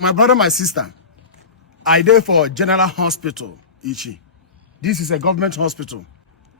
My brother, my sister, I there for General Hospital, Ichi. This is a government hospital.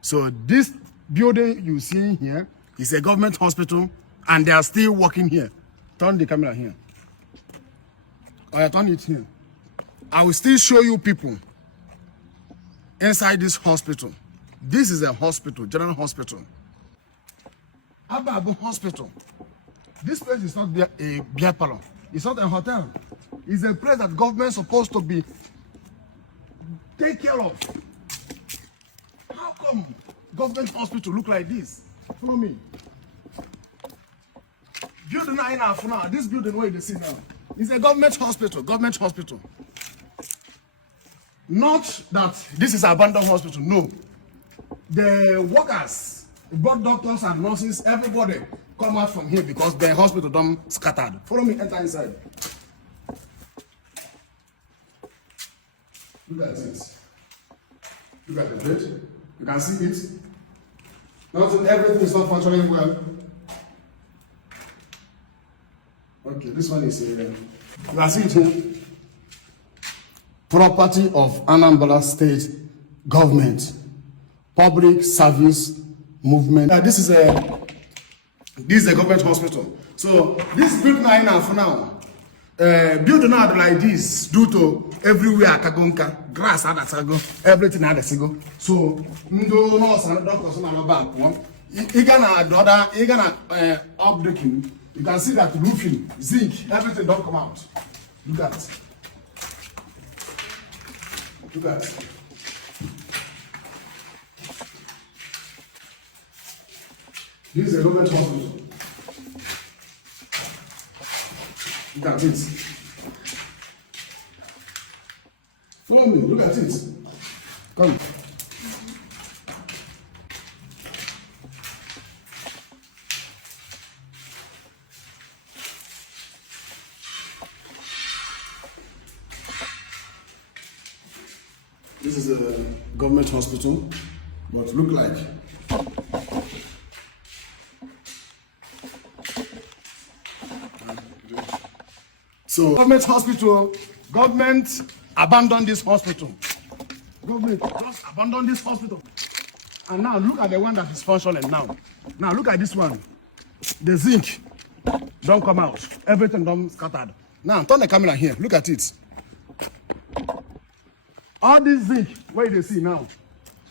So this building you see here is a government hospital and they are still working here. Turn the camera here. Or turn it here. I will still show you people inside this hospital. This is a hospital, General Hospital. Abu Hospital. This place is not a beer parlor. It's not a hotel. It's a place that government is supposed to be take care of. How come government hospital look like this? Follow me. Building now, this building where you see now, is a government hospital. Government hospital. Not that this is abandoned hospital. No. The workers, both doctors and nurses, everybody come out from here because the hospital done scattered. Follow me, enter inside. Look at it. Look at the bed. You can see it. Not everything is not functioning well. Okay, this one is you can see it here. Property of Anambra State Government. Public Service Movement. This is a government hospital. So this building now for now. Building out like this due to everywhere kagonka grass had a everything had a go. So no nurse and doctors on our back one. You gonna updating. You can see that roofing, zinc, everything don't come out. Look at it. Look at it. This is a government hospital. Look at it. Follow me, look at it. Come. This is a government hospital, but look like so government hospital, government abandoned this hospital. Government just abandoned this hospital. And now look at the one that is functioning now. Now look at this one. The zinc don't come out. Everything don't scattered. Now turn the camera here. Look at it. All this zinc, where you see now?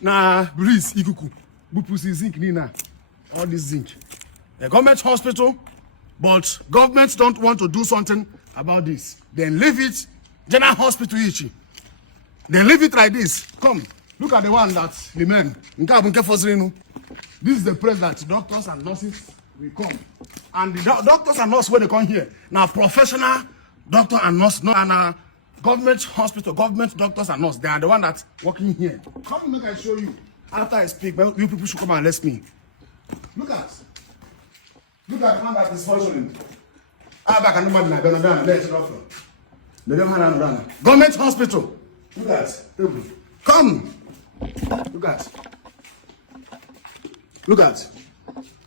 Nah, breeze, ikuku. Bupusi zinc nina. All this zinc. The government hospital, but governments don't want to do something about this. Then leave it, General Hospital Ichi. Then leave it like this. Come, look at the one that remain. This is the place that doctors and nurses will come. And the doctors and nurses, when they come here, now professional doctor and nurse, and government hospital, government doctors and nurses, they are the one that's working here. Come, make I show you. After I speak, you people should come and let me. Look at the one that is functioning. Government hospital. Look at. Come. Look at. Look at.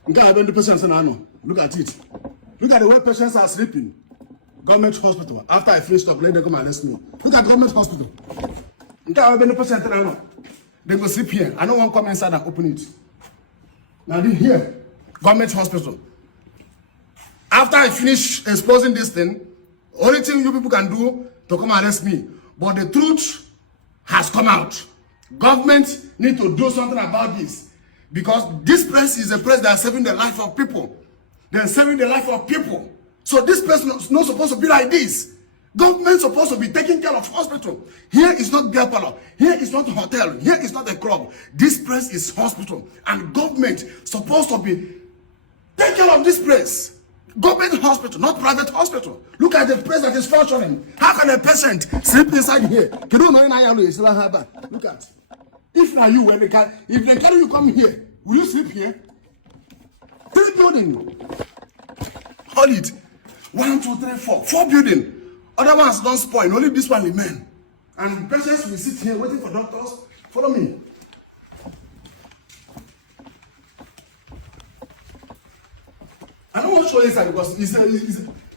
Look at it. Look at the way patients are sleeping. Government hospital. After I finish up, let them come and let me know. Look at government hospital. They go sleep here. I don't want to come inside and open it. Now here, government hospital. After I finish exposing this thing, only thing you people can do to come and arrest me. But the truth has come out. Government need to do something about this. Because this place is a place that is saving the life of people. They are saving the life of people. So this place is not supposed to be like this. Government is supposed to be taking care of hospital. Here is not beer parlor. Here is not a hotel. Here is not a club. This place is hospital. And government is supposed to be taking care of this place. Government hospital, not private hospital. Look at the place that is functioning. How can a patient sleep inside here? Look at. If now you, if they carry you come here, will you sleep here? Three building. Hold it. 1, 2, 3, 4. 4 building. Other ones don't spoil. Only this one remain. And patients will sit here waiting for doctors. Follow me. I don't want to show you inside because it's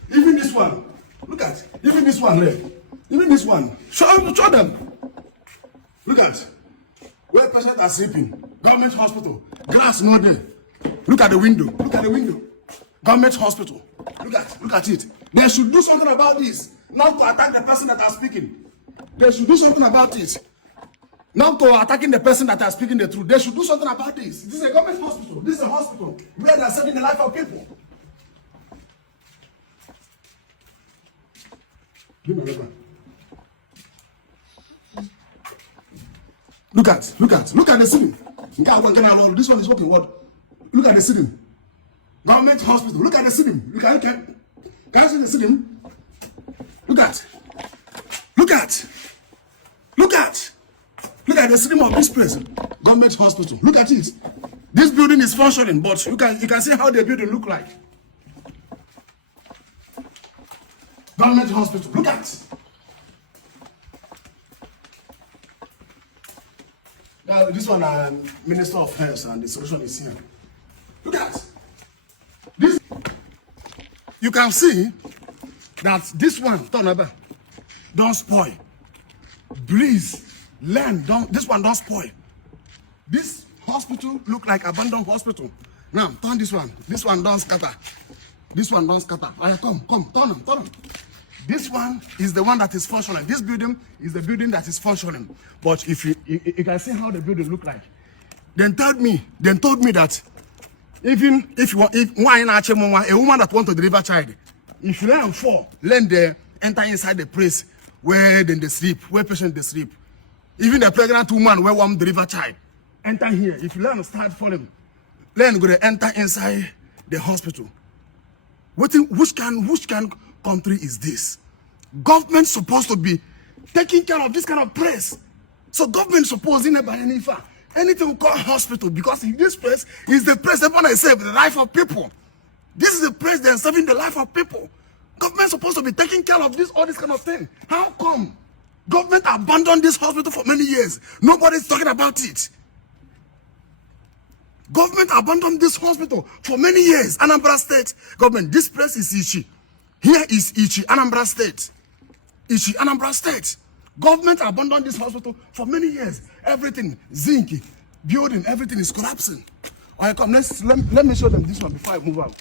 even this one. Look at even this one there. Even this one. Show them. Look at where patients are sleeping. Government hospital. Glass no there. Look at the window. Look at the window. Government hospital. Look at it. They should do something about this. Not to attack the person that are speaking. They should do something about it. Not to attacking the person that are speaking the truth. They should do something about this. This is a government hospital. This is a hospital where they are saving the life of people. Give me a look. Look at the ceiling. This one is working. What? Look at the ceiling. Government hospital. Look at the ceiling. Can you see the ceiling? Look at the ceiling of this place. Government hospital. Look at it. This building is functioning, but you can see how the building look like. Government hospital. Look at. Now this one, Minister of Health, and the solution is here. Look at this. You can see that this one, turn over, don't spoil. Please learn. This one don't spoil. This hospital look like abandoned hospital. Now turn this one. This one don't scatter. This one don't scatter. Right, come, turn them. This one is the one that is functioning. This building is the building that is functioning. But if you can see how the building look like, then told me that even if a woman that want to deliver child, if you learn there, enter inside the place where then they sleep, where patient they sleep. Even the pregnant woman where one deliver child, enter here. If you learn to start falling, learn go to enter inside the hospital. Which kind country is this? Government supposed to be taking care of this kind of place. So government supposed in anything we call hospital, because in this place is the place everyone is saving the life of people. This is the place they're saving the life of people. Government supposed to be taking care of all this kind of thing. How come government abandoned this hospital for many years? Nobody's talking about it. Government abandoned this hospital for many years. Anambra State government. This place is Ichi. Here is Ichi Anambra State. Ichi Anambra State. Government abandoned this hospital for many years. Everything, zinc, building, everything is collapsing. All right, come, let me show them this one before I move out.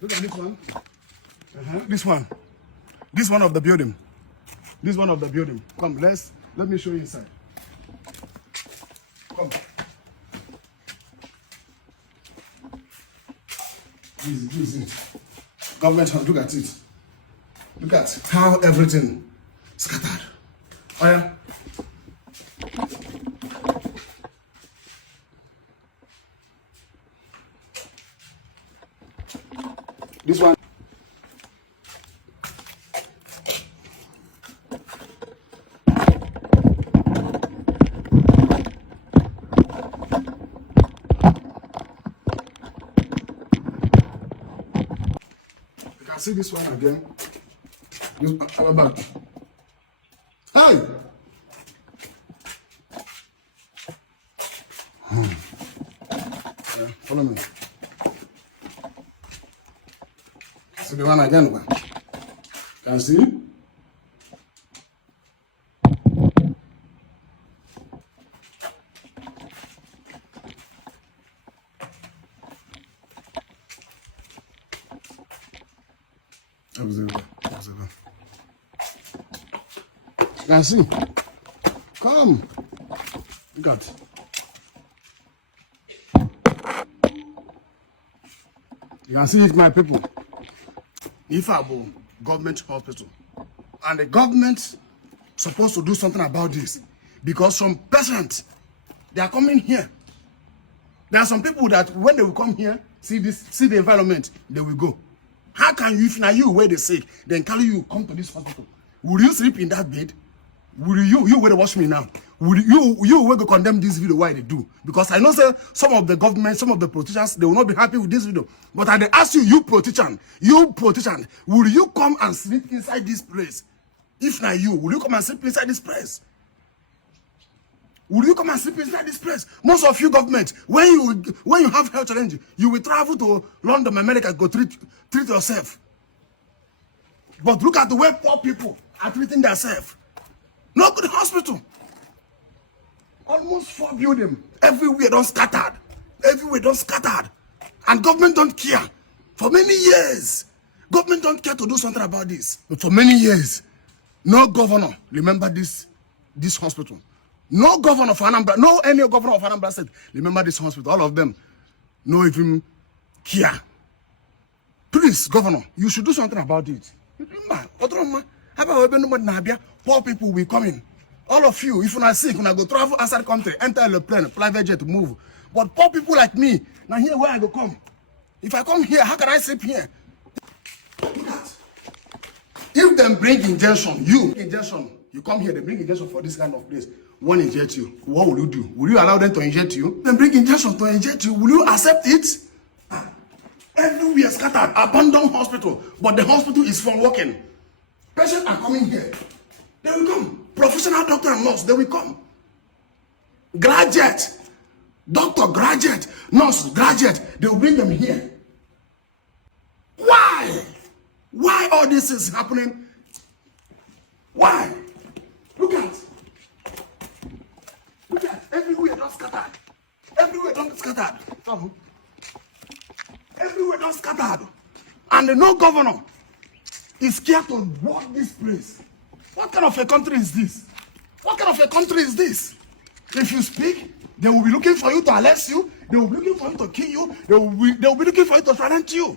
Look at this one. This one of the building. This one of the building. Come, let me show you inside. Come. Easy. Government, look at it. Look at how everything scattered. Oh yeah. This one. You can see this one again. I'm back. Hey! Yeah, follow me. See the one again. Can you see? Observe. Can you see? Come. Look at. You can see it, my people. Ifabo government hospital, and the government supposed to do something about this, because some patients, they are coming here. There are some people that when they will come here, see the environment, they will go. How can you, if now you where they sick, then carry you come to this hospital? Will you sleep in that bed? Will you will watch me now? Will you will go condemn this video? Why they do? Because I know say some of the government, some of the politicians, they will not be happy with this video. But I ask you, you politician, will you come and sleep inside this place? If not you, will you come and sleep inside this place? Will you come and sleep inside this place? Most of you government, when you have health challenge, you will travel to London, America, go treat yourself. But look at the way poor people are treating themselves. No good hospital. Almost 4 buildings. Everywhere don't scattered. Everywhere don't scattered. And government don't care. For many years, government don't care to do something about this. But for many years, no governor remember this hospital. No governor of Anambra, no any governor of Anambra said, remember this hospital. All of them, no even care. Please, governor, you should do something about it. Poor people will come in. All of you, if you're not sick, when I go travel outside country, enter a plane, private jet to move. But poor people like me, now here where I go come. If I come here, how can I sleep here? Look at. If them bring injection, you come here, they bring injection for this kind of place. One inject you, what will you do? Will you allow them to inject you? Then bring injection to inject you. Will you accept it? Everywhere scattered, abandoned hospital, but the hospital is from working. Patients are coming here. They will come. Professional doctor and nurse, they will come. Graduate, doctor, graduate, nurse, graduate, they will bring them here. Why? Why all this is happening? Why? Look at. Everywhere don't scattered. Everywhere don't scattered. Everywhere don't scattered. And no governor is scared to walk this place. What kind of a country is this? What kind of a country is this? If you speak, they will be looking for you to arrest you. They will be looking for you to kill you. They will be looking for you to silence you.